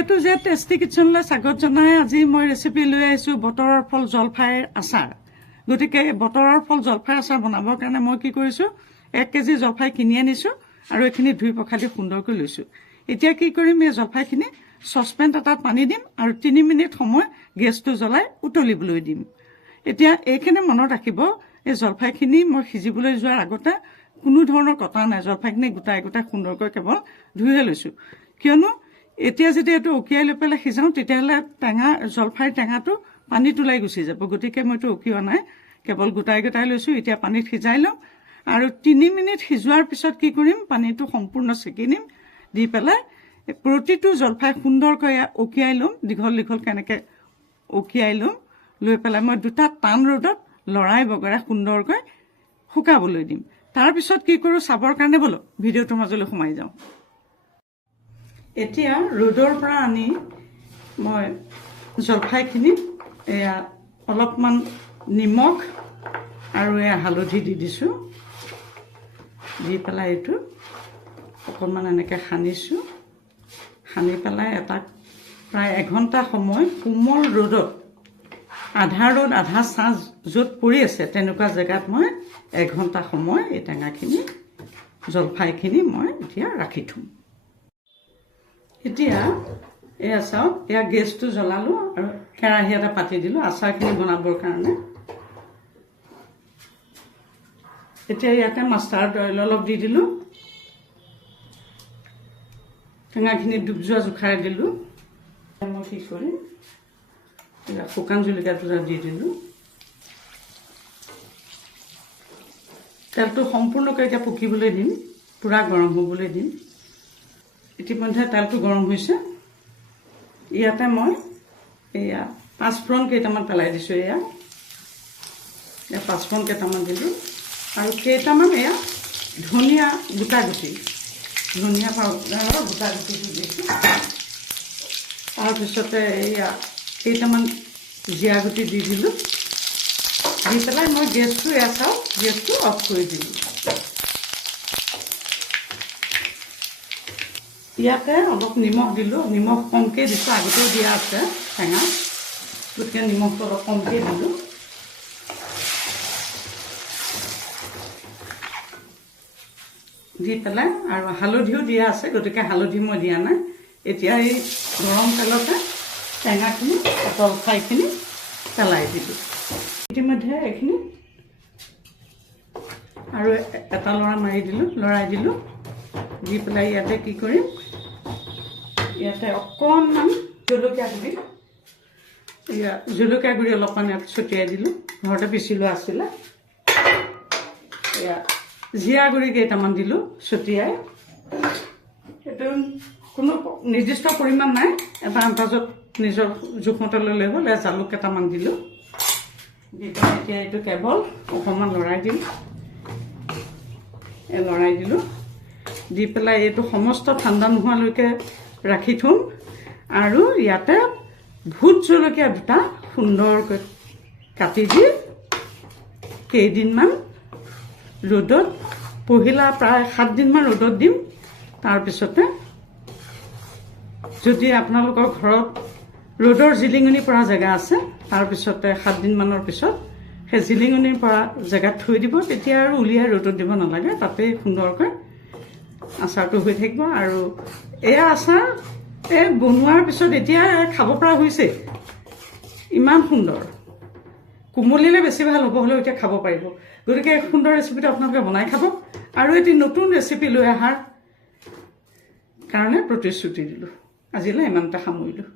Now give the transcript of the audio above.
এইটো যে টেষ্টি কিটচেনলৈ স্বাগত জনাই আজি মই ৰেচিপি লৈ আহিছোঁ বতৰৰ ফল জলফাইৰ আচাৰ। গতিকে বতৰৰ ফল জলফাইৰ আচাৰ বনাবৰ কাৰণে মই কি কৰিছোঁ, 1 কেজি জলফাই কিনি আনিছোঁ আৰু এইখিনি ধুই পখালি সুন্দৰকৈ লৈছোঁ। এতিয়া কি কৰিম, এই জলফাইখিনি চচপেন এটাত পানী দিম আৰু 3 মিনিট সময় গেছটো জ্বলাই উতলিবলৈ দিম। এতিয়া এইখিনি মনত ৰাখিব, এই জলফাইখিনি মই সিজিবলৈ যোৱাৰ আগতে কোনো ধৰণৰ কটা নাই, জলফাইখিনি গোটাই গোটাই সুন্দৰকৈ কেৱল ধুইহে লৈছোঁ। কিয়নো এতিয়া যদি এইটো উকিয়াই লৈ পেলাই সিজাওঁ তেতিয়াহ'লে জলফাইৰ টেঙাটো পানীত ওলাই গুচি যাব। গতিকে মইতো উকিওৱা নাই, কেৱল গোটাই গোটাই লৈছোঁ। এতিয়া পানীত সিজাই ল'ম আৰু 3 মিনিট সিজোৱাৰ পিছত কি কৰিম, পানীটো সম্পূৰ্ণ চেকি নিম, দি পেলাই প্ৰতিটো জলফাই সুন্দৰকৈ উকিয়াই ল'ম, দীঘল দীঘল কেনেকৈ উকিয়াই ল'ম। লৈ পেলাই মই দুটা টান ৰ'দত লৰাই বগৰাই সুন্দৰকৈ শুকাবলৈ দিম। তাৰপিছত কি কৰোঁ চাবৰ কাৰণে ব'লো ভিডিঅ'টোৰ মাজলৈ সোমাই যাওঁ। এতিয়া ৰ'দৰ পৰা আনি মই জলফাইখিনি এয়া অলপমান নিমখ আৰু এয়া হালধি দি দিছোঁ। দি পেলাই এইটো অকণমান এনেকৈ সানিছোঁ। সানি পেলাই এটা প্ৰায় 1 ঘণ্টা সময় কোমল ৰ'দত, আধা ৰ'দ আধা ছাঁ য'ত পৰি আছে তেনেকুৱা জেগাত মই 1 ঘণ্টা সময় এই টেঙাখিনি জলফাইখিনি মই এতিয়া ৰাখি থ'ম। এতিয়া এয়া চাওক, এয়া গেছটো জ্বলালোঁ আৰু কেৰাহী এটা পাতি দিলোঁ আচাৰখিনি বনাবৰ কাৰণে। এতিয়া ইয়াতে মাষ্টাৰ্ড অইল অলপ দি দিলোঁ, টেঙাখিনি ডুব যোৱা জোখাৰে দিলোঁ। মই কি কৰিম, শুকান জলকীয়া দুটা দি দিলোঁ। তেলটো সম্পূৰ্ণকৈ এতিয়া পকিবলৈ দিম, পূৰা গৰম হ'বলৈ দিম। ইতিমধ্যে তেলটো গৰম হৈছে। ইয়াতে মই এয়া 5 ফোৰণ কেইটামান পেলাই দিছোঁ। এয়া 5 ফোৰণ কেইটামান দিলোঁ আৰু কেইটামান এয়া ধনিয়া গোটা গুটি, ধনিয়া পাউডাৰৰ গোটা গুটিটো দিছোঁ। তাৰপিছতে এয়া কেইটামান জীয়া গুটি দি দিলোঁ। দি পেলাই মই গেছটো এয়া চাওঁ, গেছটো অফ কৰি দিলোঁ। ইয়াতে অলপ নিমখ দিলোঁ, নিমখ কমকৈ দিছোঁ, আগতেও দিয়া আছে টেঙা, গতিকে নিমখটো অলপ কমকৈ দিলোঁ। দি পেলাই আৰু হালধিও দিয়া আছে, গতিকে হালধি মই দিয়া নাই। এতিয়া এই গৰম তেলতে টেঙাখিনি জলফাইখিনি পেলাই দিলোঁ। ইতিমধ্যে এইখিনি আৰু এটা লৰাই দিলোঁ। দি পেলাই ইয়াতে কি কৰিম, ইয়াতে অকণমান জলকীয়া গুড়ি অলপমান ইয়াত ছটিয়াই দিলোঁ, ঘৰতে পিচি লোৱা আছিলে। এয়া জীৰা গুড়ি কেইটামান দিলোঁ ছটিয়াই। এইটো কোনো নিৰ্দিষ্ট পৰিমাণ নাই, এটা আন্দাজত নিজৰ জোখমতে ল'লে হ'ল। এয়া জালুক কেইটামান দিলোঁ। দি পেলাই এতিয়া এইটো কেৱল অকণমান লৰাই দিলোঁ। দি পেলাই এইটো সমস্ত ঠাণ্ডা নোহোৱালৈকে ৰাখি থ'ম। আৰু ইয়াতে ভোট জলকীয়া দুটা সুন্দৰকৈ কাটি দি কেইদিনমান ৰ'দত, পহিলা প্ৰায় 7 দিনমান ৰ'দত দিম। তাৰপিছতে যদি আপোনালোকৰ ঘৰত ৰ'দৰ জিলিঙনি পৰা জেগা আছে, তাৰপিছতে 7 দিনমানৰ পিছত সেই জিলিঙনিৰ পৰা জেগাত থৈ দিব। তেতিয়া আৰু উলিয়াই ৰ'দত দিব নালাগে, তাতেই সুন্দৰকৈ আচাৰটো হৈ থাকিব। আৰু এয়া আচাৰ বনোৱাৰ পিছত এতিয়া খাব পৰা হৈছে, ইমান সুন্দৰ। কোমলিলে বেছি ভাল হ'ব, হ'লেও এতিয়া খাব পাৰিব। গতিকে এই সুন্দৰ ৰেচিপিটো আপোনালোকে বনাই খাব। আৰু এটি নতুন ৰেচিপি লৈ অহাৰ কাৰণে প্ৰতিশ্ৰুতি দিলোঁ। আজিলৈ ইমানতে সামৰিলোঁ।